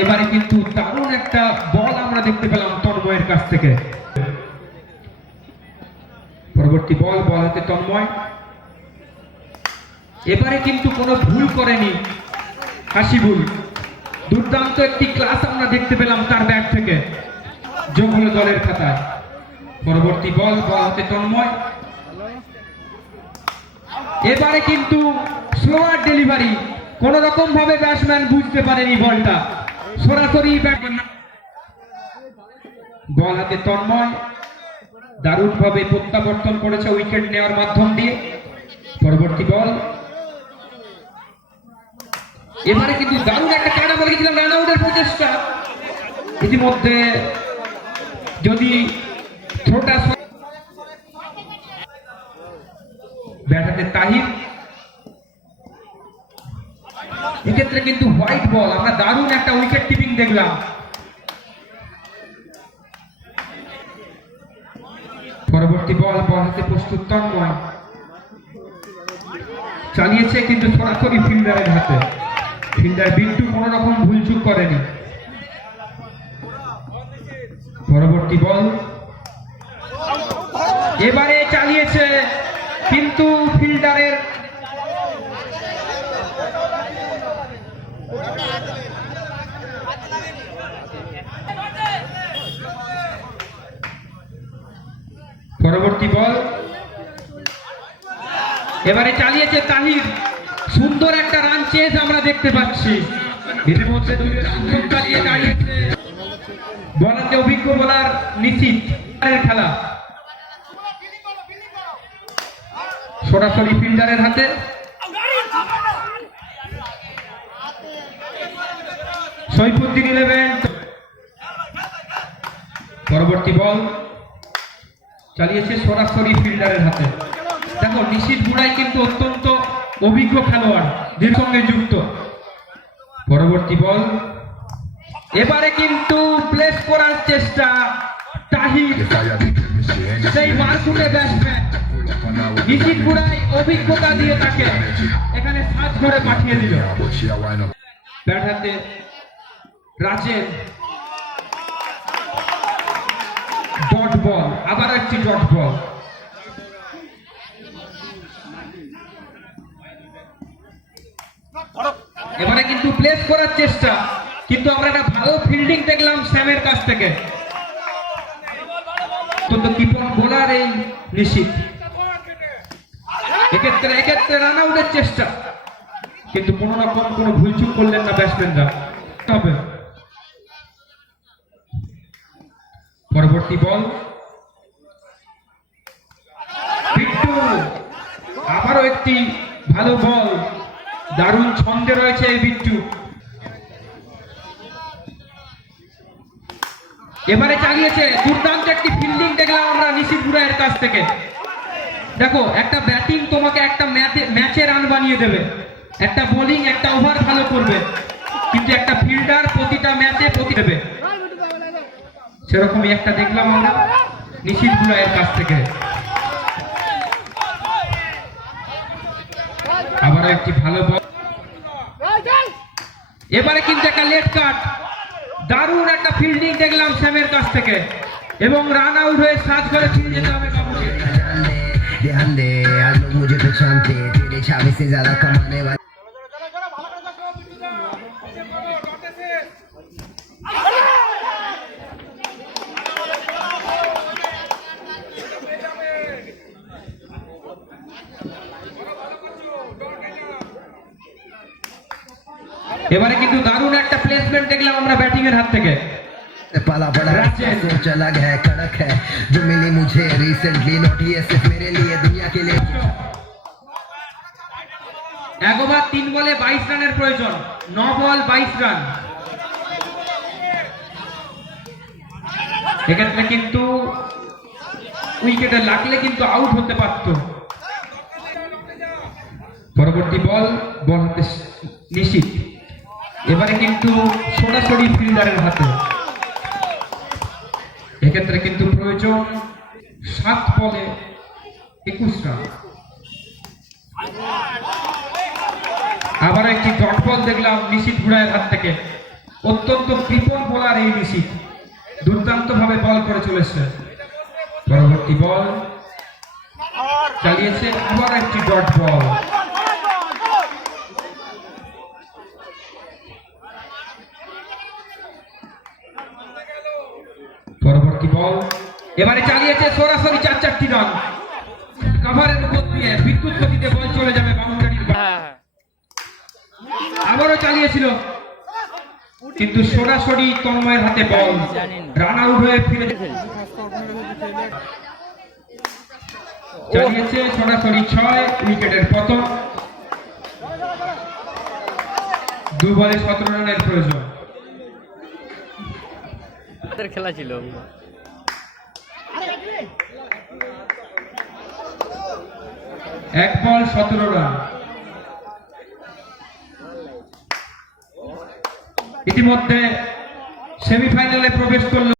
এবারে কিন্তু দারুণ একটা বল আমরা দেখতে পেলাম তন্ময়ের কাছ থেকে। পরবর্তী বল হাতে তন্ময়। এবারে কিন্তু কোনো ভুল করেনি হাসিবুল। দুর্দান্ত একটি ক্লাস আমরা দেখতে পেলাম তার ব্যাট থেকে, যোগ হলো দলের খাতায়। পরবর্তী বল হাতে তন্ময়। এবারে কিন্তু স্লোয়ার ডেলিভারি, কোন রকম ভাবে ব্যাটসম্যান বুঝতে পারেনি বলটা, সরাসরি বল হাতে তন্ময় দারুণ ভাবে প্রত্যাবর্তন করেছে উইকেট নেওয়ার মাধ্যম দিয়ে। পরবর্তী বল। এবারে কিন্তু দারুণ একটা কাটা বলে গেছিলাম, রান আউটের প্রচেষ্টা। ইতিমধ্যে যদি থ্রোটা ব্যাট হাতে তাহির, এক্ষেত্রে কিন্তু হোয়াইট বল। আমরা দারুণ একটা উইকেট কিপিং দেখলাম। পরবর্তী বল হাতে প্রস্তুত তন্ময়, চালিয়েছে কিন্তু সরাসরি ফিল্ডারের হাতে। ফিল্ডার বিট্টু কোন রকম ভুলচুক করেনি। পরবর্তী বল এবারে চালিয়েছে কিন্তু ফিল্ডারের পরবর্তী বল এবারে চালিয়েছে তাহির। সুন্দর একটা রান চেজ আমরা দেখতে পাচ্ছি। ইতিমধ্যে চালিয়ে দাঁড়িয়েছে বলাতে অভিজ্ঞ বোলার নিশিত। খেলা সরাসরি ফিল্ডারের হাতে। সৈফুদ্দিন 11। পরবর্তী বল চালিয়েছে সরাসরি ফিল্ডারের হাতে। দেখো নিশিত বুড়াই কিন্তু অত্যন্ত অভিজ্ঞ খেলোয়াড়, দীর্ঘ সঙ্গে যুক্ত। পরবর্তী বল এবারে কিন্তু প্লেস করার চেষ্টা তাহির, সেই মারকুটে ব্যাটসম্যান নিশিত বুড়াই অভিজ্ঞতা দিয়ে তাকে এখানে 7 ঘরে পাঠিয়ে দিল। ব্যাট হাতে রাজের ডট বল, আবার একটি ডট বল। এবারে কিন্তু প্লেস করার চেষ্টা, কিন্তু আমরা একটা ভালো ফিল্ডিং দেখলাম স্যামের কাছ থেকে। অত্যন্ত কিপন বোলার এই নিশিত। এক্ষেত্রে রান আউটের চেষ্টা, কিন্তু কোন রকম কোনো ভুলচুক করলেন না ব্যাটসম্যানরা। তবে পরবর্তী বল বিট্টু, আবারও একটি ভালো বল। দারুণ ছন্দে রয়েছে এই বিট্টু। এবারে চালিয়েছে দুর্দান্ত একটি ফিল্ডিং দেখলাম আমরা নিশিত বুড়াইয়ের কাছ থেকে। দেখো একটা ব্যাটিং তোমাকে একটা ম্যাচে রান বানিয়ে দেবে, একটা বোলিং একটা ওভার ভালো করবে, কিন্তু একটা ফিল্ডার প্রতিটা ম্যাচে দেবে। সেরকমই একটা দেখলাম আমরা নিশিত বুড়াইয়ের কাছ থেকে। আবার একটি ভালো বল। এবারে কিন্তু একটা লেট কাট, দারুণ একটা ফিল্ডিং দেখলাম স্যামের কাছ থেকে, এবং রান আউট হয়ে 7 ঘরে ফিরে যেতে হবে কাপুকে। এবারে কিন্তু দারুণ একটা প্লেসমেন্ট দেখলাম আমরা ব্যাটিং এর হাত থেকে। पाला बड़ा सोच अलग है, कड़क है जो मिली मुझे रिसेंटली, नॉट ये सिर्फ मेरे लिए दुनिया के लिए। 1 ওভার 3 বলে 22 রানের প্রয়োজন, 9 বল 22 রান। এক্ষেত্রে কিন্তু উইকেটে লাগলে কিন্তু আউট হতে পারত। পরবর্তী বল হাতে নিশিত। এবারে কিন্তু সরাসরি ফিল্ডারের হাতে। এক্ষেত্রে কিন্তু প্রয়োজন 7 বলে 21 রান। আবার একটি ডট বল দেখলাম নিশিত বুড়াইয়ের হাত থেকে। অত্যন্ত কৃপণ বোলার এই নিশিত, দুর্দান্ত ভাবে বল করে চলেছে। পরবর্তী বল চালিয়েছে, আবার একটি ডট বল। পরবর্তী বল এবারে চালিয়েছে সরাসরি 4-4টি রান। কভারের উপর দিয়ে বিদ্যুৎ গতিতে বল চলে যাবে বাউন্ডারির বাইরে। আবারও চালিয়েছিল কিন্তু সরাসরি তন্ময়ের হাতে বল, রান আউট হয়ে ফিরে চালিয়েছে সরাসরি 6, উইকেটের পতন। 2 বলে 17 রানের প্রয়োজন। খেলা ছিল 1 বল 17 রান। ইতিমধ্যে সেমিফাইনালে প্রবেশ করল